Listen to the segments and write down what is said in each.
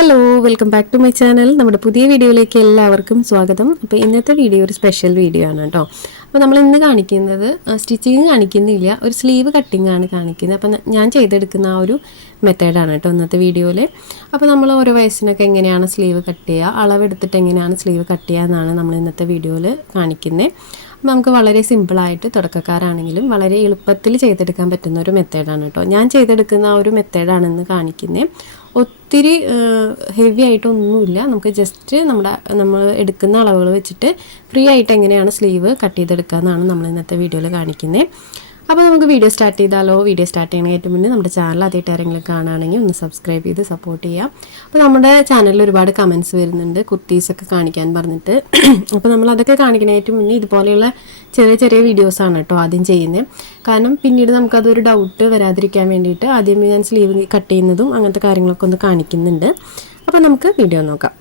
Hello, welcome back to my channel. നമ്മുടെ പുതിയ വീഡിയോയിലേക്ക് എല്ലാവർക്കും സ്വാഗതം. അപ്പോൾ ഇന്നത്തെ വീഡിയോ ഒരു സ്പെഷ്യൽ വീഡിയോ ആണ് കേട്ടോ. അപ്പോൾ നമ്മൾ ഇന്ന് കാണിക്കുന്നത് സ്റ്റിച്ചിങ് കാണിക്കുന്നില്ല, ഒരു സ്ലീവ് കട്ടിംഗ് ആണ് കാണിക്കുന്നത്. അപ്പോൾ ഞാൻ ചെയ്തെടുക്കുന്ന ആ ഒരു മെത്തേഡാണ് കേട്ടോ ഇന്നത്തെ വീഡിയോയിൽ. അപ്പോൾ നമ്മൾ ഓരോ വയസ്സിനൊക്കെ എങ്ങനെയാണ് സ്ലീവ് കട്ട് ചെയ്യുക, അളവെടുത്തിട്ട് എങ്ങനെയാണ് സ്ലീവ് കട്ട് ചെയ്യുക എന്നാണ് നമ്മൾ ഇന്നത്തെ വീഡിയോയിൽ കാണിക്കുന്നത്. നമുക്ക് വളരെ സിമ്പിളായിട്ട് തുടക്കക്കാരാണെങ്കിലും വളരെ എളുപ്പത്തിൽ ചെയ്തെടുക്കാൻ പറ്റുന്ന ഒരു മെത്തേഡാണ് കേട്ടോ. ഞാൻ ചെയ്തെടുക്കുന്ന ആ ഒരു മെത്തേഡാണെന്ന് കാണിക്കുന്നത്. ഒത്തിരി ഹെവി ആയിട്ടൊന്നുമില്ല, നമുക്ക് ജസ്റ്റ് നമ്മൾ എടുക്കുന്ന അളവുകൾ വെച്ചിട്ട് ഫ്രീ ആയിട്ട് എങ്ങനെയാണ് സ്ലീവ് കട്ട് ചെയ്തെടുക്കുക എന്നാണ് നമ്മൾ ഇന്നത്തെ വീഡിയോയിൽ കാണിക്കുന്നത്. അപ്പോൾ നമുക്ക് വീഡിയോ സ്റ്റാർട്ട് ചെയ്താലോ? വീഡിയോ സ്റ്റാർട്ട് ചെയ്യണമെങ്കിൽ ഏറ്റവും മുന്നേ നമ്മുടെ ചാനൽ ആദ്യമായിട്ട് ആരെങ്കിലും കാണുകയാണെങ്കിൽ ഒന്ന് സബ്സ്ക്രൈബ് ചെയ്ത് സപ്പോർട്ട് ചെയ്യാം. അപ്പോൾ നമ്മുടെ ചാനലിൽ ഒരുപാട് കമൻറ്റ്സ് വരുന്നുണ്ട് കുർത്തീസൊക്കെ കാണിക്കാൻ പറഞ്ഞിട്ട്. അപ്പോൾ നമ്മൾ അതൊക്കെ കാണിക്കണേ ഏറ്റവും മുന്നേ ഇതുപോലെയുള്ള ചെറിയ ചെറിയ വീഡിയോസാണ് കേട്ടോ ആദ്യം ചെയ്യുന്നത്. കാരണം പിന്നീട് നമുക്കതൊരു ഡൗട്ട് വരാതിരിക്കാൻ വേണ്ടിയിട്ട് ആദ്യമേ ഞാൻ സ്ലീവ് കട്ട് ചെയ്യുന്നതും അങ്ങനത്തെ കാര്യങ്ങളൊക്കെ ഒന്ന് കാണിക്കുന്നുണ്ട്. അപ്പോൾ നമുക്ക് വീഡിയോ നോക്കാം.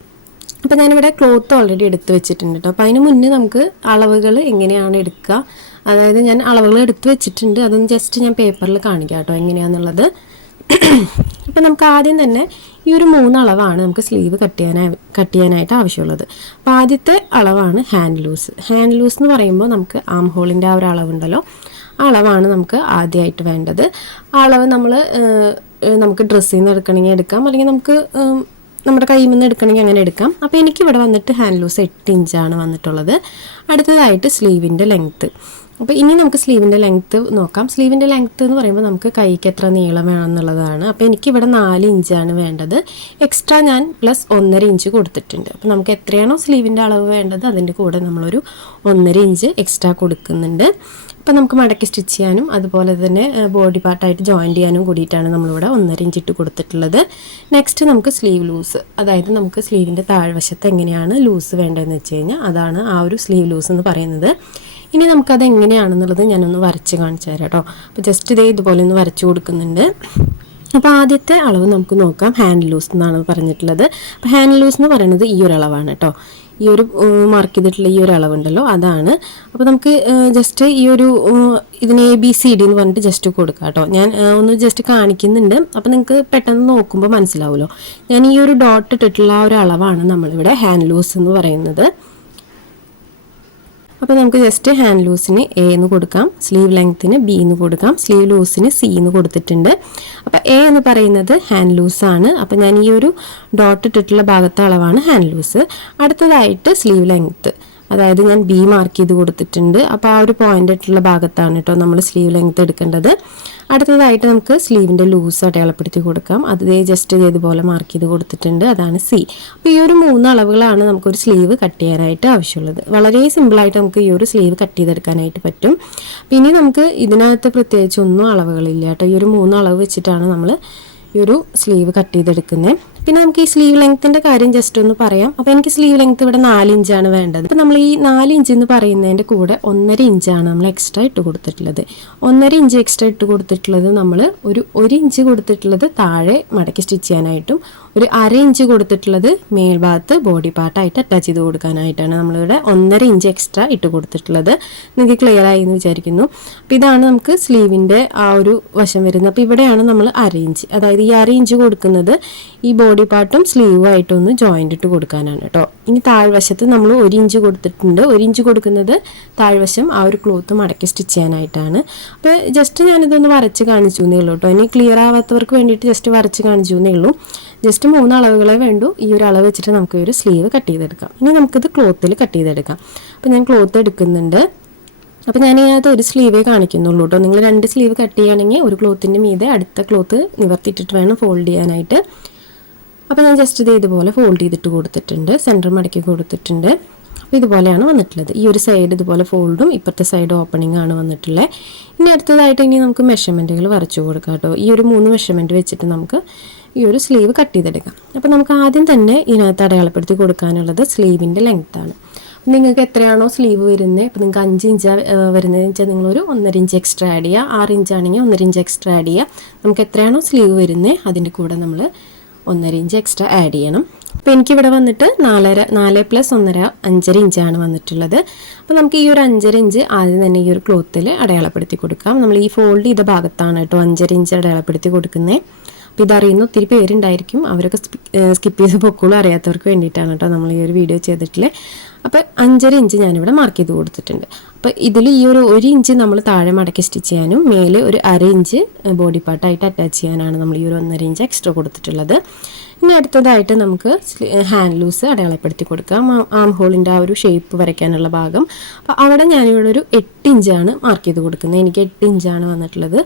അപ്പോൾ ഞാനിവിടെ ക്ലോത്ത് ഓൾറെഡി എടുത്ത് വെച്ചിട്ടുണ്ട് കേട്ടോ. അപ്പോൾ അതിന് മുന്നേ നമുക്ക് അളവുകൾ എങ്ങനെയാണ് എടുക്കുക, അതായത് ഞാൻ അളവുകൾ എടുത്ത് വെച്ചിട്ടുണ്ട്, അതൊന്ന് ജസ്റ്റ് ഞാൻ പേപ്പറിൽ കാണിക്കാം കേട്ടോ എങ്ങനെയാണെന്നുള്ളത്. അപ്പോൾ നമുക്ക് ആദ്യം തന്നെ ഈ ഒരു 3 അളവാണ് നമുക്ക് സ്ലീവ് കട്ട് ചെയ്യാനായിട്ട് ആവശ്യമുള്ളത്. അപ്പോൾ ആദ്യത്തെ അളവാണ് ഹാൻഡ് ലൂസ്. ഹാൻഡ് ലൂസ് എന്ന് പറയുമ്പോൾ നമുക്ക് ആം ഹോളിൻ്റെ ആ ഒരു അളവുണ്ടല്ലോ, ആ അളവാണ് നമുക്ക് ആദ്യമായിട്ട് വേണ്ടത്. ആ അളവ് നമുക്ക് ഡ്രസ്സിൽ നിന്ന് എടുക്കണമെങ്കിൽ എടുക്കാം, അല്ലെങ്കിൽ നമുക്ക് നമ്മുടെ കയ്യിൽ നിന്ന് എടുക്കണമെങ്കിൽ അങ്ങനെ എടുക്കാം. അപ്പോൾ എനിക്കിവിടെ വന്നിട്ട് ഹാൻഡ് ലൂസ് 8 ഇഞ്ചാണ് വന്നിട്ടുള്ളത്. അടുത്തതായിട്ട് സ്ലീവിൻ്റെ ലെങ്ത്ത്. അപ്പോൾ ഇനി നമുക്ക് സ്ലീവിൻ്റെ ലെങ്ത്ത് നോക്കാം. സ്ലീവിൻ്റെ ലെങ്ത്ത് എന്ന് പറയുമ്പോൾ നമുക്ക് കൈക്ക് എത്ര നീളം വേണമെന്നുള്ളതാണ്. അപ്പോൾ എനിക്കിവിടെ 4 ഇഞ്ചാണ് വേണ്ടത്. എക്സ്ട്രാ ഞാൻ പ്ലസ് 1.5 ഇഞ്ച് കൊടുത്തിട്ടുണ്ട്. അപ്പോൾ നമുക്ക് എത്രയാണോ സ്ലീവിൻ്റെ അളവ് വേണ്ടത് അതിൻ്റെ കൂടെ നമ്മളൊരു 1.5 ഇഞ്ച് എക്സ്ട്രാ കൊടുക്കുന്നുണ്ട്. അപ്പോൾ നമുക്ക് മടക്കി സ്റ്റിച്ച് ചെയ്യാനും അതുപോലെ തന്നെ ബോഡി പാർട്ടായിട്ട് ജോയിൻ ചെയ്യാനും കൂടിയിട്ടാണ് നമ്മളിവിടെ 1.5 ഇഞ്ച് ഇട്ട് കൊടുത്തിട്ടുള്ളത്. നെക്സ്റ്റ് നമുക്ക് സ്ലീവ് ലൂസ്, അതായത് നമുക്ക് സ്ലീവിൻ്റെ താഴ്വശത്ത് എങ്ങനെയാണ് ലൂസ് വേണ്ടതെന്ന് വെച്ച് കഴിഞ്ഞാൽ അതാണ് ആ ഒരു സ്ലീവ് ലൂസ് എന്ന് പറയുന്നത്. ഇനി നമുക്കത് എങ്ങനെയാണെന്നുള്ളത് ഞാനൊന്ന് വരച്ച് കാണിച്ചു തരാം കേട്ടോ. അപ്പോൾ ജസ്റ്റ് ഇതുപോലെ ഒന്ന് വരച്ച് കൊടുക്കുന്നുണ്ട്. അപ്പോൾ ആദ്യത്തെ അളവ് നമുക്ക് നോക്കാം. ഹാൻഡ് ലൂസ് എന്നാണ് പറഞ്ഞിട്ടുള്ളത്. അപ്പോൾ ഹാൻഡ് ലൂസ് എന്ന് പറയുന്നത് ഈ ഒരു അളവാണ് കേട്ടോ. ഈ ഒരു മാർക്ക് ചെയ്തിട്ടുള്ള ഈ ഒരു അളവുണ്ടല്ലോ അതാണ്. അപ്പോൾ നമുക്ക് ജസ്റ്റ് ഈ ഒരു ഇതിന് ABCD എന്ന് പറഞ്ഞിട്ട് ജസ്റ്റ് കൊടുക്കാം കേട്ടോ. ഞാൻ ഒന്ന് ജസ്റ്റ് കാണിക്കുന്നുണ്ട്, അപ്പോൾ നിങ്ങൾക്ക് പെട്ടെന്ന് നോക്കുമ്പോൾ മനസ്സിലാവുമല്ലോ. ഞാൻ ഈ ഒരു ഡോട്ട് ഇട്ടിട്ടുള്ള ആ ഒരു അളവാണ് നമ്മളിവിടെ ഹാൻഡ് ലൂസ് എന്ന് പറയുന്നത്. അപ്പോൾ നമുക്ക് ജസ്റ്റ് ഹാൻഡ് ലൂസിന് A എന്ന് കൊടുക്കാം, സ്ലീവ് ലെങ്ത്തിന് B എന്ന് കൊടുക്കാം, സ്ലീവ് ലൂസിന് C എന്ന് കൊടുത്തിട്ടുണ്ട്. അപ്പോൾ A എന്ന് പറയുന്നത് ഹാൻഡ് ലൂസാണ്. അപ്പോൾ ഞാൻ ഈ ഒരു ഡോട്ട് ഇട്ടിട്ടുള്ള ഭാഗത്തെ അളവാണ് ഹാൻഡ് ലൂസ്. അടുത്തതായിട്ട് സ്ലീവ് ലെങ്ത്ത്, അതായത് ഞാൻ B മാർക്ക് ചെയ്ത് കൊടുത്തിട്ടുണ്ട്. അപ്പോൾ ആ ഒരു പോയിൻ്റ് ആയിട്ടുള്ള ഭാഗത്താണ് കേട്ടോ നമ്മൾ സ്ലീവ് ലെങ്ത്ത് എടുക്കേണ്ടത്. അടുത്തതായിട്ട് നമുക്ക് സ്ലീവിൻ്റെ ലൂസ് അടയാളപ്പെടുത്തി കൊടുക്കാം. അത് ജസ്റ്റ് ഇതുപോലെ മാർക്ക് ചെയ്ത് കൊടുത്തിട്ടുണ്ട്, അതാണ് C. അപ്പോൾ ഈ ഒരു 3 അളവുകളാണ് നമുക്കൊരു സ്ലീവ് കട്ട് ചെയ്യാനായിട്ട് ആവശ്യമുള്ളത്. വളരെ സിമ്പിളായിട്ട് നമുക്ക് ഈ ഒരു സ്ലീവ് കട്ട് ചെയ്തെടുക്കാനായിട്ട് പറ്റും. പിന്നെ നമുക്ക് ഇതിനകത്ത് പ്രത്യേകിച്ച് ഒന്നും അളവുകളില്ല കേട്ടോ. ഈ ഒരു 3 അളവ് വെച്ചിട്ടാണ് നമ്മൾ ഈ ഒരു സ്ലീവ് കട്ട് ചെയ്തെടുക്കുന്നത്. പിന്നെ നമുക്ക് ഈ സ്ലീവ് ലെങ്ത്തിൻ്റെ കാര്യം ജസ്റ്റ് ഒന്ന് പറയാം. അപ്പോൾ എനിക്ക് സ്ലീവ് ലെങ്ത്ത് ഇവിടെ 4 ഇഞ്ചാണ് വേണ്ടത്. അപ്പോൾ നമ്മൾ ഈ 4 ഇഞ്ച് എന്ന് പറയുന്നതിൻ്റെ കൂടെ 1.5 ഇഞ്ചാണ് നമ്മൾ എക്സ്ട്രാ ഇട്ട് കൊടുത്തിട്ടുള്ളത്. 1.5 ഇഞ്ച് എക്സ്ട്രാ ഇട്ട് കൊടുത്തിട്ടുള്ളത് നമ്മൾ ഒരു 1 ഇഞ്ച് കൊടുത്തിട്ടുള്ളത് താഴെ മടക്കി സ്റ്റിച്ച് ചെയ്യാനായിട്ടും, ഒരു 1/2 ഇഞ്ച് കൊടുത്തിട്ടുള്ളത് മേൽഭാഗത്ത് ബോഡി പാർട്ടായിട്ട് അറ്റാച്ച് ചെയ്ത് കൊടുക്കാനായിട്ടാണ് നമ്മളിവിടെ 1.5 ഇഞ്ച് എക്സ്ട്രാ ഇട്ട് കൊടുത്തിട്ടുള്ളത്. നിങ്ങൾക്ക് ക്ലിയർ ആയി എന്ന് വിചാരിക്കുന്നു. അപ്പോൾ ഇതാണ് നമുക്ക് സ്ലീവിൻ്റെ ആ ഒരു വശം വരുന്നത്. അപ്പോൾ ഇവിടെയാണ് നമ്മൾ 1/2 ഇഞ്ച്, അതായത് ഈ 1/2 ഇഞ്ച് കൊടുക്കുന്നത് ഈ ബോഡി പാർട്ടും സ്ലീവായിട്ടൊന്ന് ജോയിൻ്റ് ഇട്ട് കൊടുക്കാനാണ് കേട്ടോ. ഇനി താഴ്വശത്ത് നമ്മൾ 1 ഇഞ്ച് കൊടുത്തിട്ടുണ്ട്. 1 ഇഞ്ച് കൊടുക്കുന്നത് താഴ്വശം ആ ഒരു ക്ലോത്ത് മടക്കി സ്റ്റിച്ച് ചെയ്യാനായിട്ടാണ്. അപ്പോൾ ജസ്റ്റ് ഞാനിതൊന്ന് വരച്ച് കാണിച്ചു എന്നേ ഉള്ളൂ കേട്ടോ. ഇനി ക്ലിയർ ആവാത്തവർക്ക് വേണ്ടിയിട്ട് ജസ്റ്റ് വരച്ച് കാണിച്ചു എന്നേ ഉള്ളൂ. ജസ്റ്റ് 3 അളവുകളെ വേണ്ടു. ഈ ഒരു അളവ് വെച്ചിട്ട് നമുക്ക് ഒരു സ്ലീവ് കട്ട് ചെയ്തെടുക്കാം. ഇനി നമുക്കിത് ക്ലോത്തിൽ കട്ട് ചെയ്തെടുക്കാം. അപ്പോൾ ഞാൻ ക്ലോത്ത് എടുക്കുന്നുണ്ട്. അപ്പോൾ ഞാൻ ഇതിനകത്ത് ഒരു സ്ലീവേ കാണിക്കുന്നുള്ളൂ കേട്ടോ. നിങ്ങൾ 2 സ്ലീവ് കട്ട് ചെയ്യുകയാണെങ്കിൽ ഒരു ക്ലോത്തിൻ്റെ മീതെ അടുത്ത ക്ലോത്ത് നിവർത്തിയിട്ടിട്ട് വേണം ഫോൾഡ് ചെയ്യാനായിട്ട്. അപ്പോൾ ഞാൻ ജസ്റ്റ് ഇതുപോലെ ഫോൾഡ് ചെയ്തിട്ട് കൊടുത്തിട്ടുണ്ട്, സെൻറ്റർ മടക്കി കൊടുത്തിട്ടുണ്ട്. അപ്പോൾ ഇതുപോലെയാണ് വന്നിട്ടുള്ളത്. ഈ ഒരു സൈഡ് ഇതുപോലെ ഫോൾഡും ഇപ്പുറത്തെ സൈഡ് ഓപ്പണിംഗ് ആണ് വന്നിട്ടുള്ളത്. ഇനി അടുത്തതായിട്ട് നമുക്ക് മെഷർമെൻറ്റുകൾ വരച്ചു കൊടുക്കാം കേട്ടോ. ഈ ഒരു 3 മെഷർമെൻറ്റ് വെച്ചിട്ട് നമുക്ക് ഈ ഒരു സ്ലീവ് കട്ട് ചെയ്തെടുക്കാം. അപ്പോൾ നമുക്ക് ആദ്യം തന്നെ ഇതിനകത്ത് അടയാളപ്പെടുത്തി കൊടുക്കാനുള്ളത് സ്ലീവിൻ്റെ ലെങ്ത്താണ്. നിങ്ങൾക്ക് എത്രയാണോ സ്ലീവ് വരുന്നത്, ഇപ്പോൾ നിങ്ങൾക്ക് 5 ഇഞ്ചാണ് വരുന്നതെന്ന് വെച്ചാൽ നിങ്ങളൊരു 1.5 ഇഞ്ച് എക്സ്ട്രാ ആഡ് ചെയ്യുക. 6 ഇഞ്ചാണെങ്കിൽ 1.5 ഇഞ്ച് എക്സ്ട്രാ ആഡ് ചെയ്യുക. നമുക്ക് എത്രയാണോ സ്ലീവ് വരുന്നത് അതിൻ്റെ കൂടെ നമ്മൾ 1.5 ഇഞ്ച് എക്സ്ട്രാ ആഡ് ചെയ്യണം. അപ്പോൾ എനിക്കിവിടെ വന്നിട്ട് 4 പ്ലസ് 1.5 5.5 ഇഞ്ചാണ് വന്നിട്ടുള്ളത്. അപ്പോൾ നമുക്ക് ഈ ഒരു 5.5 ഇഞ്ച് ആദ്യം തന്നെ ഈ ഒരു ക്ലോത്തിൽ അടയാളപ്പെടുത്തി കൊടുക്കാം. നമ്മൾ ഈ ഫോൾഡ് ചെയ്ത ഭാഗത്താണ് കേട്ടോ 5.5 ഇഞ്ച് അടയാളപ്പെടുത്തി കൊടുക്കുന്നത്. അപ്പോൾ ഇതറിയുന്ന ഒത്തിരി പേരുണ്ടായിരിക്കും, അവരൊക്കെ സ്കിപ്പ് ചെയ്ത് പൊക്കോളും. അറിയാത്തവർക്ക് വേണ്ടിയിട്ടാണ് കേട്ടോ നമ്മൾ ഈ ഒരു വീഡിയോ ചെയ്തിട്ടുള്ളത്. അപ്പോൾ 5.5 ഇഞ്ച് ഞാനിവിടെ മാർക്ക് ചെയ്ത് കൊടുത്തിട്ടുണ്ട്. അപ്പോൾ ഇതിൽ ഈ ഒരു 1 ഇഞ്ച് നമ്മൾ താഴെ മടക്കി സ്റ്റിച്ച് ചെയ്യാനും മേലെ ഒരു 1/2 ഇഞ്ച് ബോഡി പാർട്ടായിട്ട് അറ്റാച്ച് ചെയ്യാനാണ് നമ്മൾ ഈ ഒരു 1.5 ഇഞ്ച് എക്സ്ട്രാ കൊടുത്തിട്ടുള്ളത്. ഇനി അടുത്തതായിട്ട് നമുക്ക് ഹാൻഡ് ലൂസ് അടയാളപ്പെടുത്തി കൊടുക്കാം. ആം ഹോളിൻ്റെ ആ ഒരു ഷേപ്പ് വരയ്ക്കാനുള്ള ഭാഗം. അപ്പോൾ അവിടെ ഞാനിവിടെ ഒരു 8 ഇഞ്ചാണ് മാർക്ക് ചെയ്ത് കൊടുക്കുന്നത്. എനിക്ക് 8 ഇഞ്ചാണ് വന്നിട്ടുള്ളത്.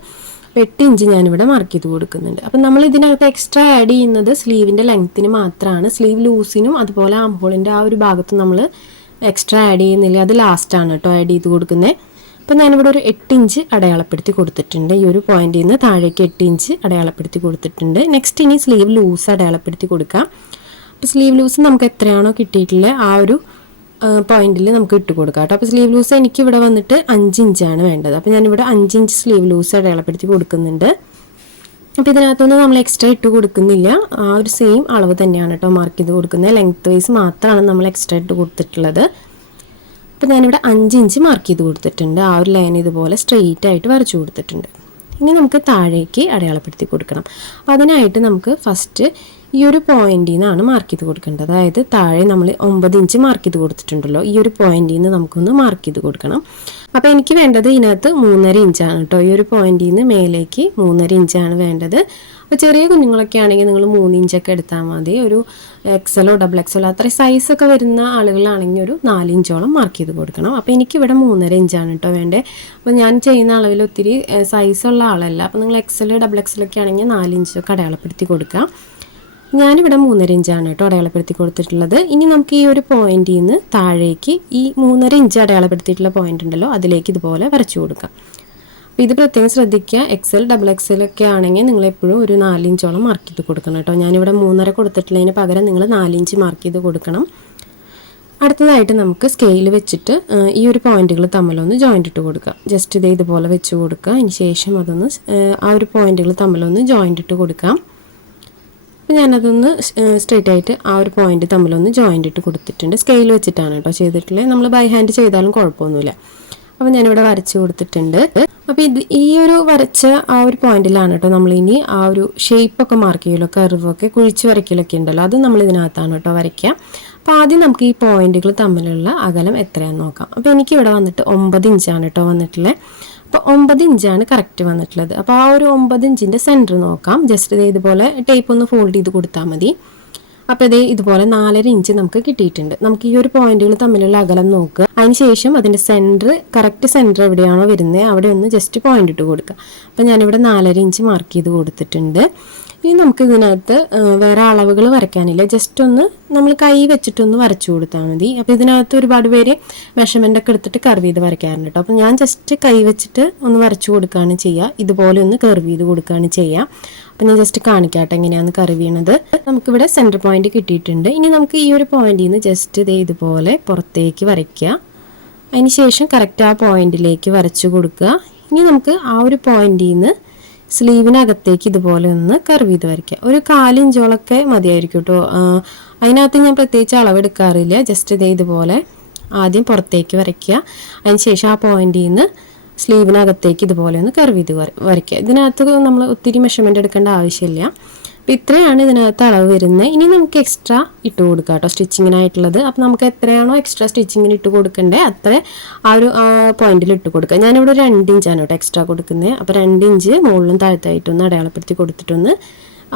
8 ഇഞ്ച് ഞാനിവിടെ മാർക്ക് ചെയ്ത് കൊടുക്കുന്നുണ്ട്. അപ്പം നമ്മൾ ഇതിനകത്ത് എക്സ്ട്രാ ആഡ് ചെയ്യുന്നത് സ്ലീവിൻ്റെ ലെങ്ത്തിന് മാത്രമാണ്. സ്ലീവ് ലൂസിനും അതുപോലെ ആം ഹോളിൻ്റെ ആ ഒരു ഭാഗത്തും നമ്മൾ എക്സ്ട്രാ ആഡ് ചെയ്യുന്നില്ല. അത് ലാസ്റ്റാണ് കേട്ടോ ആഡ് ചെയ്ത് കൊടുക്കുന്നത്. അപ്പം ഞാനിവിടെ ഒരു 8 ഇഞ്ച് അടയാളപ്പെടുത്തി കൊടുത്തിട്ടുണ്ട്. ഈ ഒരു പോയിന്റിൽ നിന്ന് താഴേക്ക് 8 ഇഞ്ച് അടയാളപ്പെടുത്തി കൊടുത്തിട്ടുണ്ട്. നെക്സ്റ്റ് ഇനി സ്ലീവ് ലൂസ് അടയാളപ്പെടുത്തി കൊടുക്കാം. അപ്പോൾ സ്ലീവ് ലൂസ് നമുക്ക് എത്രയാണോ കിട്ടിയിട്ടുള്ളത് ആ ഒരു പോയിന്റിൽ നമുക്ക് ഇട്ട് കൊടുക്കാം കേട്ടോ. അപ്പോൾ സ്ലീവ് ലൂസ് എനിക്ക് ഇവിടെ വന്നിട്ട് 5 ഇഞ്ചാണ് വേണ്ടത്. അപ്പോൾ ഞാനിവിടെ 5 ഇഞ്ച് സ്ലീവ് ലൂസ് അടയാളപ്പെടുത്തി കൊടുക്കുന്നുണ്ട്. അപ്പോൾ ഇതിനകത്തൊന്നും നമ്മൾ എക്സ്ട്രാ ഇട്ട് കൊടുക്കുന്നില്ല. ആ ഒരു സെയിം അളവ് തന്നെയാണ് കേട്ടോ മാർക്ക് ചെയ്ത് കൊടുക്കുന്നത്. ലെങ്ത് വൈസ് മാത്രമാണ് നമ്മൾ എക്സ്ട്രാ ഇട്ട് കൊടുത്തിട്ടുള്ളത്. അപ്പോൾ ഞാനിവിടെ 5 ഇഞ്ച് മാർക്ക് ചെയ്ത് കൊടുത്തിട്ടുണ്ട്. ആ ഒരു ലൈൻ ഇതുപോലെ സ്ട്രെയിറ്റ് ആയിട്ട് വരച്ചു കൊടുത്തിട്ടുണ്ട്. ഇനി നമുക്ക് താഴേക്ക് അടയാളപ്പെടുത്തി കൊടുക്കണം. അതിനായിട്ട് നമുക്ക് ഫസ്റ്റ് ഈ ഒരു പോയിന്റിൽ നിന്നാണ് മാർക്ക് ചെയ്ത് കൊടുക്കേണ്ടത്. അതായത് താഴെ നമ്മൾ 9 ഇഞ്ച് മാർക്ക് ചെയ്ത് കൊടുത്തിട്ടുണ്ടല്ലോ, ഈ ഒരു പോയിന്റിൽ നിന്ന് നമുക്കൊന്ന് മാർക്ക് ചെയ്ത് കൊടുക്കണം. അപ്പോൾ എനിക്ക് വേണ്ടത് ഇതിനകത്ത് 3.5 ഇഞ്ചാണ് കേട്ടോ. ഈ ഒരു പോയിന്റിൽ നിന്ന് മേലേക്ക് 3.5 ഇഞ്ചാണ് വേണ്ടത്. അപ്പോൾ ചെറിയ കുഞ്ഞുങ്ങളൊക്കെ ആണെങ്കിൽ നിങ്ങൾ 3 ഇഞ്ചൊക്കെ എടുത്താൽ മതി. ഒരു എക്സലോ ഡബിൾ എക്സലോ അത്ര സൈസൊക്കെ വരുന്ന ആളുകളാണെങ്കിൽ ഒരു 4 ഇഞ്ചോളം മാർക്ക് ചെയ്ത് കൊടുക്കണം. അപ്പോൾ എനിക്കിവിടെ 3.5 ഇഞ്ചാണ് കേട്ടോ വേണ്ടത്. അപ്പോൾ ഞാൻ ചെയ്യുന്ന അളവിൽ ഒത്തിരി സൈസുള്ള ആളല്ല. അപ്പോൾ നിങ്ങൾ എക്സൽ ഡബിൾ എക്സലൊക്കെ ആണെങ്കിൽ 4 ഇഞ്ചൊക്കെ അടയാളപ്പെടുത്തി കൊടുക്കാം. ഞാനിവിടെ 3.5 ഇഞ്ചാണ് കേട്ടോ അടയാളപ്പെടുത്തി കൊടുത്തിട്ടുള്ളത്. ഇനി നമുക്ക് ഈ ഒരു പോയിന്റിൽ നിന്ന് താഴേക്ക് ഈ 3.5 ഇഞ്ച് അടയാളപ്പെടുത്തിയിട്ടുള്ള പോയിന്റ് ഉണ്ടല്ലോ അതിലേക്ക് ഇതുപോലെ വരച്ചു കൊടുക്കാം. അപ്പോൾ ഇത് പ്രത്യേകം ശ്രദ്ധിക്കുക. എക്സൽ ഡബിൾ എക്സലൊക്കെ ആണെങ്കിൽ നിങ്ങൾ എപ്പോഴും ഒരു 4 ഇഞ്ചോളം മാർക്ക് ചെയ്ത് കൊടുക്കണം കേട്ടോ. ഞാനിവിടെ 3.5 കൊടുത്തിട്ടുള്ളതിന് പകരം നിങ്ങൾ 4 ഇഞ്ച് മാർക്ക് ചെയ്ത് കൊടുക്കണം. അടുത്തതായിട്ട് നമുക്ക് സ്കെയിൽ വെച്ചിട്ട് ഈ ഒരു പോയിന്റുകൾ തമ്മിലൊന്ന് ജോയിൻ്റ് ഇട്ട് കൊടുക്കാം. ജസ്റ്റ് ഇത് ഇതുപോലെ വെച്ച് കൊടുക്കുക. അതിന് ശേഷം അതൊന്ന് ആ ഒരു പോയിന്റുകൾ തമ്മിലൊന്ന് ജോയിൻ്റ് ഇട്ട് കൊടുക്കാം. അപ്പോൾ ഞാനതൊന്ന് സ്ട്രെയിറ്റ് ആയിട്ട് ആ ഒരു പോയിന്റ് തമ്മിലൊന്ന് ജോയിൻ്റ് ഇട്ട് കൊടുത്തിട്ടുണ്ട്. സ്കെയിൽ വെച്ചിട്ടാണ് കേട്ടോ ചെയ്തിട്ടുള്ളത്. നമ്മൾ ബൈ ഹാൻഡ് ചെയ്താലും കുഴപ്പമൊന്നുമില്ല. അപ്പോൾ ഞാനിവിടെ വരച്ച് കൊടുത്തിട്ടുണ്ട്. അപ്പോൾ ഈ ഒരു വരച്ച ആ ഒരു പോയിന്റിലാണ് കേട്ടോ നമ്മളിനി ആ ഒരു ഷേപ്പൊക്കെ മാർക്ക് ചെയ്യുമല്ലോ, കർവൊക്കെ കുഴിച്ച് വരയ്ക്കലൊക്കെ ഉണ്ടല്ലോ, അത് നമ്മൾ ഇതിനകത്താണ് കേട്ടോ വരയ്ക്കുക. അപ്പോൾ ആദ്യം നമുക്ക് ഈ പോയിന്റുകൾ തമ്മിലുള്ള അകലം എത്രയാണെന്ന് നോക്കാം. അപ്പോൾ എനിക്കിവിടെ വന്നിട്ട് 9 ഇഞ്ചാണ് കേട്ടോ വന്നിട്ടുള്ളത്. അപ്പോൾ 9 ഇഞ്ചാണ് കറക്റ്റ് വന്നിട്ടുള്ളത്. അപ്പോൾ ആ ഒരു 9 ഇഞ്ചിൻ്റെ സെൻറ്റർ നോക്കാം. ജസ്റ്റ് ഇതുപോലെ ടേപ്പ് ഒന്ന് ഫോൾഡ് ചെയ്ത് കൊടുത്താൽ മതി. അപ്പോൾ ഇതുപോലെ 4.5 ഇഞ്ച് നമുക്ക് കിട്ടിയിട്ടുണ്ട്. നമുക്ക് ഈ ഒരു പോയിന്റുകൾ തമ്മിലുള്ള അകലം നോക്കുക. അതിനുശേഷം അതിൻ്റെ സെൻറ്റർ കറക്റ്റ് സെൻറ്റർ എവിടെയാണോ വരുന്നത് അവിടെ ഒന്ന് ജസ്റ്റ് പോയിന്റ് ഇട്ട് കൊടുക്കുക. അപ്പോൾ ഞാനിവിടെ 4.5 ഇഞ്ച് മാർക്ക് ചെയ്ത് കൊടുത്തിട്ടുണ്ട്. ഇനി നമുക്ക് ഇതിനകത്ത് വേറെ അളവുകൾ വരയ്ക്കാനില്ല. ജസ്റ്റ് ഒന്ന് നമ്മൾ കൈ വെച്ചിട്ടൊന്ന് വരച്ചു കൊടുത്താൽ മതി. അപ്പോൾ ഇതിനകത്ത് ഒരുപാട് പേര് മെഷർമെൻ്റ് ഒക്കെ എടുത്തിട്ട് കർവ് ചെയ്ത് വരയ്ക്കാറുണ്ട് കേട്ടോ. അപ്പോൾ ഞാൻ ജസ്റ്റ് കൈ വെച്ചിട്ട് ഒന്ന് വരച്ചു കൊടുക്കുകയാണ് ചെയ്യുക. ഇതുപോലെ ഒന്ന് കർവ് ചെയ്ത് കൊടുക്കുകയാണ് ചെയ്യുക. അപ്പോൾ ഞാൻ ജസ്റ്റ് കാണിക്കാട്ടെ എങ്ങനെയാണ് കർവ് ചെയ്യണത്. നമുക്കിവിടെ സെൻറ്റർ പോയിന്റ് കിട്ടിയിട്ടുണ്ട്. ഇനി നമുക്ക് ഈ ഒരു പോയിന്റിൽ നിന്ന് ജസ്റ്റ് ഇതുപോലെ പുറത്തേക്ക് വരയ്ക്കുക. അതിന് ശേഷം കറക്റ്റ് ആ പോയിന്റിലേക്ക് വരച്ചു കൊടുക്കുക. ഇനി നമുക്ക് ആ ഒരു പോയിന്റിൽ നിന്ന് സ്ലീവിനകത്തേക്ക് ഇതുപോലെ ഒന്ന് കർവ് ചെയ്ത് വരയ്ക്കുക. ഒരു 4 ഇഞ്ചോളൊക്കെ മതിയായിരിക്കും കേട്ടോ. അതിനകത്ത് ഞാൻ പ്രത്യേകിച്ച് അളവെടുക്കാറില്ല. ജസ്റ്റ് ഇതുപോലെ ആദ്യം പുറത്തേക്ക് വരയ്ക്കുക. അതിനുശേഷം ആ പോയിന്റിൽ നിന്ന് സ്ലീവിനകത്തേക്ക് ഇതുപോലെ ഒന്ന് കർവ് ചെയ്ത് വരയ്ക്കുക. ഇതിനകത്ത് നമ്മൾ ഒത്തിരി മെഷർമെൻ്റ് എടുക്കേണ്ട ആവശ്യമില്ല. അപ്പോൾ ഇത്രയാണ് ഇതിനകത്ത് അളവ് വരുന്നത്. ഇനി നമുക്ക് എക്സ്ട്രാ ഇട്ട് കൊടുക്കാം കേട്ടോ സ്റ്റിച്ചിങ്ങിനായിട്ടുള്ളത്. അപ്പോൾ നമുക്ക് എത്രയാണോ എക്സ്ട്രാ സ്റ്റിച്ചിങ്ങിന് ഇട്ട് കൊടുക്കേണ്ടത് അത്ര ആ ഒരു പോയിന്റിൽ ഇട്ട് കൊടുക്കുക. ഞാനിവിടെ 2 ഇഞ്ചാണ് കേട്ടോ എക്സ്ട്രാ കൊടുക്കുന്നത്. അപ്പോൾ 2 ഇഞ്ച് മുകളിലും താഴത്തായിട്ടൊന്ന് അടയാളപ്പെടുത്തി കൊടുത്തിട്ടൊന്ന്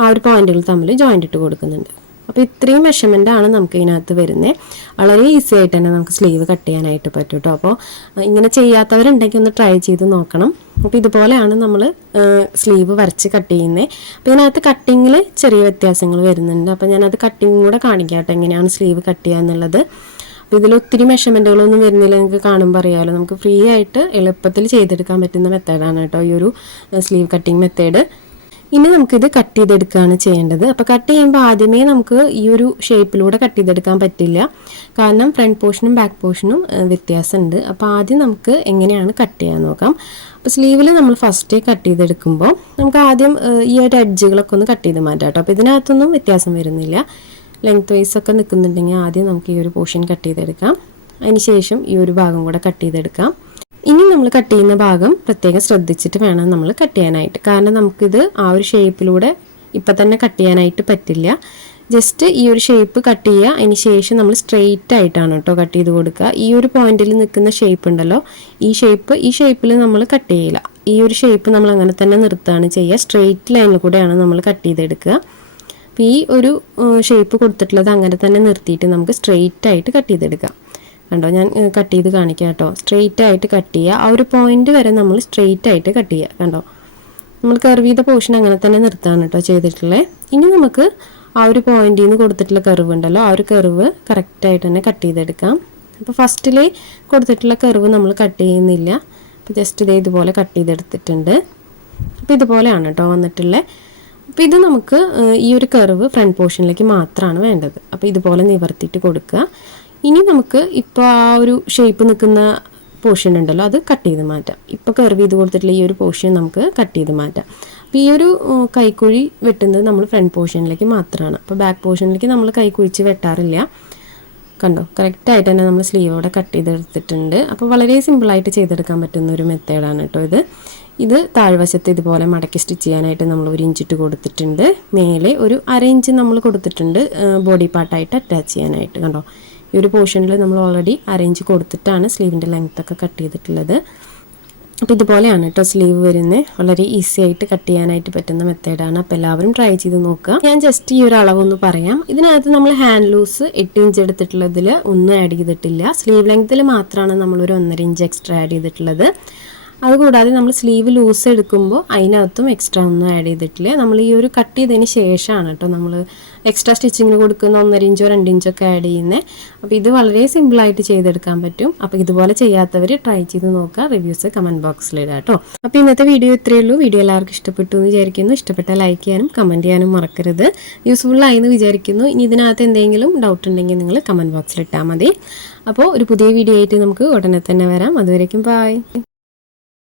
ആ ഒരു പോയിന്റുകൾ തമ്മിൽ ജോയിൻ്റ് ഇട്ട് കൊടുക്കുന്നുണ്ട്. അപ്പോൾ ഇത്രയും മെഷർമെൻ്റ് ആണ് നമുക്ക് ഇതിനകത്ത് വരുന്നത്. വളരെ ഈസി ആയിട്ട് തന്നെ നമുക്ക് സ്ലീവ് കട്ട് ചെയ്യാനായിട്ട് പറ്റും കേട്ടോ. അപ്പോൾ ഇങ്ങനെ ചെയ്യാത്തവരുണ്ടെങ്കിൽ ഒന്ന് ട്രൈ ചെയ്ത് നോക്കണം. അപ്പോൾ ഇതുപോലെയാണ് നമ്മൾ സ്ലീവ് വരച്ച് കട്ട് ചെയ്യുന്നത്. അപ്പോൾ ഇതിനകത്ത് കട്ടിങ്ങിൽ ചെറിയ വ്യത്യാസങ്ങൾ വരുന്നുണ്ട്. അപ്പോൾ ഞാനത് കട്ടിങ് കൂടെ കാണിക്കാം കേട്ടോ എങ്ങനെയാണ് സ്ലീവ് കട്ട് ചെയ്യുക എന്നുള്ളത്. അപ്പോൾ ഇതിൽ ഒത്തിരി മെഷർമെൻറ്റുകളൊന്നും വരുന്നില്ല. നിങ്ങൾക്ക് കാണുമ്പോൾ അറിയാമല്ലോ, നമുക്ക് ഫ്രീ ആയിട്ട് എളുപ്പത്തിൽ ചെയ്തെടുക്കാൻ പറ്റുന്ന മെത്തേഡാണ് കേട്ടോ ഈ ഒരു സ്ലീവ് കട്ടിങ് മെത്തേഡ്. ഇനി നമുക്കിത് കട്ട് ചെയ്തെടുക്കുകയാണ് ചെയ്യേണ്ടത്. അപ്പോൾ കട്ട് ചെയ്യുമ്പോൾ ആദ്യമേ നമുക്ക് ഈ ഒരു ഷേപ്പിലൂടെ കട്ട് ചെയ്തെടുക്കാൻ പറ്റില്ല. കാരണം ഫ്രണ്ട് പോർഷനും ബാക്ക് പോർഷനും വ്യത്യാസമുണ്ട്. അപ്പോൾ ആദ്യം നമുക്ക് എങ്ങനെയാണ് കട്ട് ചെയ്യാൻ നോക്കാം. അപ്പോൾ സ്ലീവിൽ നമ്മൾ ഫസ്റ്റ് കട്ട് ചെയ്തെടുക്കുമ്പോൾ നമുക്ക് ആദ്യം ഈ ഒരു എഡ്ജുകളൊക്കെ ഒന്ന് കട്ട് ചെയ്ത് മാറ്റാം കേട്ടോ. അപ്പോൾ ഇതിനകത്തൊന്നും വ്യത്യാസം വരുന്നില്ല. ലെങ്ത് വൈസ് ഒക്കെ നിൽക്കുന്നുണ്ടെങ്കിൽ ആദ്യം നമുക്ക് ഈ ഒരു പോർഷൻ കട്ട് ചെയ്തെടുക്കാം. അതിന് ശേഷം ഈ ഒരു ഭാഗം കൂടെ കട്ട് ചെയ്തെടുക്കാം. ഇനി നമ്മൾ കട്ട് ചെയ്യുന്ന ഭാഗം പ്രത്യേകം ശ്രദ്ധിച്ചിട്ട് വേണം നമ്മൾ കട്ട് ചെയ്യാനായിട്ട്. കാരണം നമുക്കിത് ആ ഒരു ഷേപ്പിലൂടെ ഇപ്പം തന്നെ കട്ട് ചെയ്യാനായിട്ട് പറ്റില്ല. ജസ്റ്റ് ഈ ഒരു ഷേപ്പ് കട്ട് ചെയ്യുക. അതിന് ശേഷം നമ്മൾ സ്ട്രെയിറ്റ് ആയിട്ടാണ് കേട്ടോ കട്ട് ചെയ്ത് കൊടുക്കുക. ഈ ഒരു പോയിന്റിൽ നിൽക്കുന്ന ഷേപ്പ് ഉണ്ടല്ലോ, ഈ ഷേപ്പിൽ നമ്മൾ കട്ട് ചെയ്യില്ല. ഈ ഒരു ഷേപ്പ് നമ്മൾ അങ്ങനെ തന്നെ നിർത്തുകയാണ് ചെയ്യുക. സ്ട്രെയിറ്റ് ലൈനിൽ കൂടെയാണ് നമ്മൾ കട്ട് ചെയ്തെടുക്കുക. അപ്പോൾ ഈ ഒരു ഷേപ്പ് കൊടുത്തിട്ടുള്ളത് അങ്ങനെ തന്നെ നിർത്തിയിട്ട് നമുക്ക് സ്ട്രെയിറ്റ് ആയിട്ട് കട്ട് ചെയ്തെടുക്കാം. കണ്ടോ, ഞാൻ കട്ട് ചെയ്ത് കാണിക്കാം കേട്ടോ. സ്ട്രെയിറ്റ് ആയിട്ട് കട്ട് ചെയ്യുക. ആ ഒരു പോയിന്റ് വരെ നമ്മൾ സ്ട്രെയിറ്റ് ആയിട്ട് കട്ട് ചെയ്യുക. കണ്ടോ, നമ്മൾ കർവ് ചെയ്ത പോർഷൻ അങ്ങനെ തന്നെ നിർത്താൻ കേട്ടോ ചെയ്തിട്ടുള്ളത്. ഇനി നമുക്ക് ആ ഒരു പോയിന്റിൽ നിന്ന് കൊടുത്തിട്ടുള്ള കർവ് ഉണ്ടല്ലോ, ആ ഒരു കർവ് കറക്റ്റായിട്ട് തന്നെ കട്ട് ചെയ്തെടുക്കാം. അപ്പോൾ ഫസ്റ്റിൽ കൊടുത്തിട്ടുള്ള കർവ് നമ്മൾ കട്ട് ചെയ്യുന്നില്ല. അപ്പോൾ ജസ്റ്റ് ഇതുപോലെ കട്ട് ചെയ്തെടുത്തിട്ടുണ്ട്. അപ്പോൾ ഇതുപോലെയാണ് കേട്ടോ വന്നിട്ടുള്ളത്. അപ്പോൾ ഇത് നമുക്ക് ഈ ഒരു കർവ് ഫ്രണ്ട് പോർഷനിലേക്ക് മാത്രമാണ് വേണ്ടത്. അപ്പോൾ ഇതുപോലെ നിവർത്തിയിട്ട് കൊടുക്കുക. ഇനി നമുക്ക് ഇപ്പോൾ ആ ഒരു ഷേപ്പ് നിൽക്കുന്ന പോർഷൻ ഉണ്ടല്ലോ, അത് കട്ട് ചെയ്ത് മാറ്റാം. ഇപ്പോൾ കർവ് ചെയ്ത് കൊടുത്തിട്ടുള്ള ഈ ഒരു പോർഷൻ നമുക്ക് കട്ട് ചെയ്ത് മാറ്റാം. അപ്പോൾ ഈ ഒരു കൈക്കുഴി വെട്ടുന്നത് നമ്മൾ ഫ്രണ്ട് പോർഷനിലേക്ക് മാത്രമാണ്. അപ്പോൾ ബാക്ക് പോർഷനിലേക്ക് നമ്മൾ കൈക്കുഴിച്ച് വെട്ടാറില്ല. കണ്ടോ, കറക്റ്റായിട്ട് തന്നെ നമ്മൾ സ്ലീവ് അവിടെ കട്ട് ചെയ്തെടുത്തിട്ടുണ്ട്. അപ്പോൾ വളരെ സിമ്പിളായിട്ട് ചെയ്തെടുക്കാൻ പറ്റുന്ന ഒരു മെത്തേഡാണ് കേട്ടോ ഇത് താഴ്വശത്ത് ഇതുപോലെ മടക്കി സ്റ്റിച്ച് ചെയ്യാനായിട്ട് നമ്മൾ 1 ഇഞ്ചിട്ട് കൊടുത്തിട്ടുണ്ട്. മേലെ ഒരു 1/2 ഇഞ്ച് നമ്മൾ കൊടുത്തിട്ടുണ്ട് ബോഡി പാർട്ടായിട്ട് അറ്റാച്ച് ചെയ്യാനായിട്ട്. കണ്ടോ, ഈ ഒരു പോർഷനിൽ നമ്മൾ ഓൾറെഡി 1/2 ഇഞ്ച് കൊടുത്തിട്ടാണ് സ്ലീവിൻ്റെ ലെങ്ത് ഒക്കെ കട്ട് ചെയ്തിട്ടുള്ളത്. അപ്പോൾ ഇതുപോലെയാണ് കേട്ടോ സ്ലീവ് വരുന്നത്. വളരെ ഈസി ആയിട്ട് കട്ട് ചെയ്യാനായിട്ട് പറ്റുന്ന മെത്തേഡാണ്. അപ്പോൾ എല്ലാവരും ട്രൈ ചെയ്ത് നോക്കുക. ഞാൻ ജസ്റ്റ് ഈ ഒരു അളവൊന്ന് പറയാം. ഇതിനകത്ത് നമ്മൾ ഹാൻഡ് ലൂസ് 8 ഇഞ്ച് എടുത്തിട്ടുള്ളതിൽ ഒന്നും ആഡ് ചെയ്തിട്ടില്ല. സ്ലീവ് ലെങ്ത്തിൽ മാത്രമാണ് നമ്മളൊരു 1.5 ഇഞ്ച് എക്സ്ട്രാ ആഡ് ചെയ്തിട്ടുള്ളത്. അതുകൂടാതെ നമ്മൾ സ്ലീവ് ലൂസ് എടുക്കുമ്പോൾ അതിനകത്തും എക്സ്ട്രാ ഒന്നും ആഡ് ചെയ്തിട്ടില്ല. നമ്മൾ ഈ ഒരു കട്ട് ചെയ്തതിന് ശേഷമാണ് കേട്ടോ നമ്മൾ എക്സ്ട്രാ സ്റ്റിച്ചിങ്ങിന് കൊടുക്കുന്ന 1.5 ഇഞ്ചോ 2 ഇഞ്ചോ ഒക്കെ ആഡ് ചെയ്യുന്നത്. അപ്പോൾ ഇത് വളരെ സിമ്പിളായിട്ട് ചെയ്തെടുക്കാൻ പറ്റും. അപ്പോൾ ഇതുപോലെ ചെയ്യാത്തവർ ട്രൈ ചെയ്ത് നോക്കുക. റിവ്യൂസ് കമൻറ്റ് ബോക്സിൽ ഇടാം കേട്ടോ. അപ്പോൾ ഇന്നത്തെ വീഡിയോ ഇത്രയേ ഉള്ളൂ. വീഡിയോ എല്ലാവർക്കും ഇഷ്ടപ്പെട്ടു എന്ന് വിചാരിക്കുന്നു. ഇഷ്ടപ്പെട്ടാൽ ലൈക്ക് ചെയ്യാനും കമൻറ്റ് ചെയ്യാനും മറക്കരുത്. യൂസ്ഫുള്ളായി എന്ന് വിചാരിക്കുന്നു. ഇനി ഇതിനകത്ത് എന്തെങ്കിലും ഡൗട്ട് ഉണ്ടെങ്കിൽ നിങ്ങൾ കമൻറ്റ് ബോക്സിൽ ഇട്ടാൽ മതി. അപ്പോൾ ഒരു പുതിയ വീഡിയോ ആയിട്ട് നമുക്ക് ഉടനെ തന്നെ വരാം. അതുവരേക്കും ബൈ.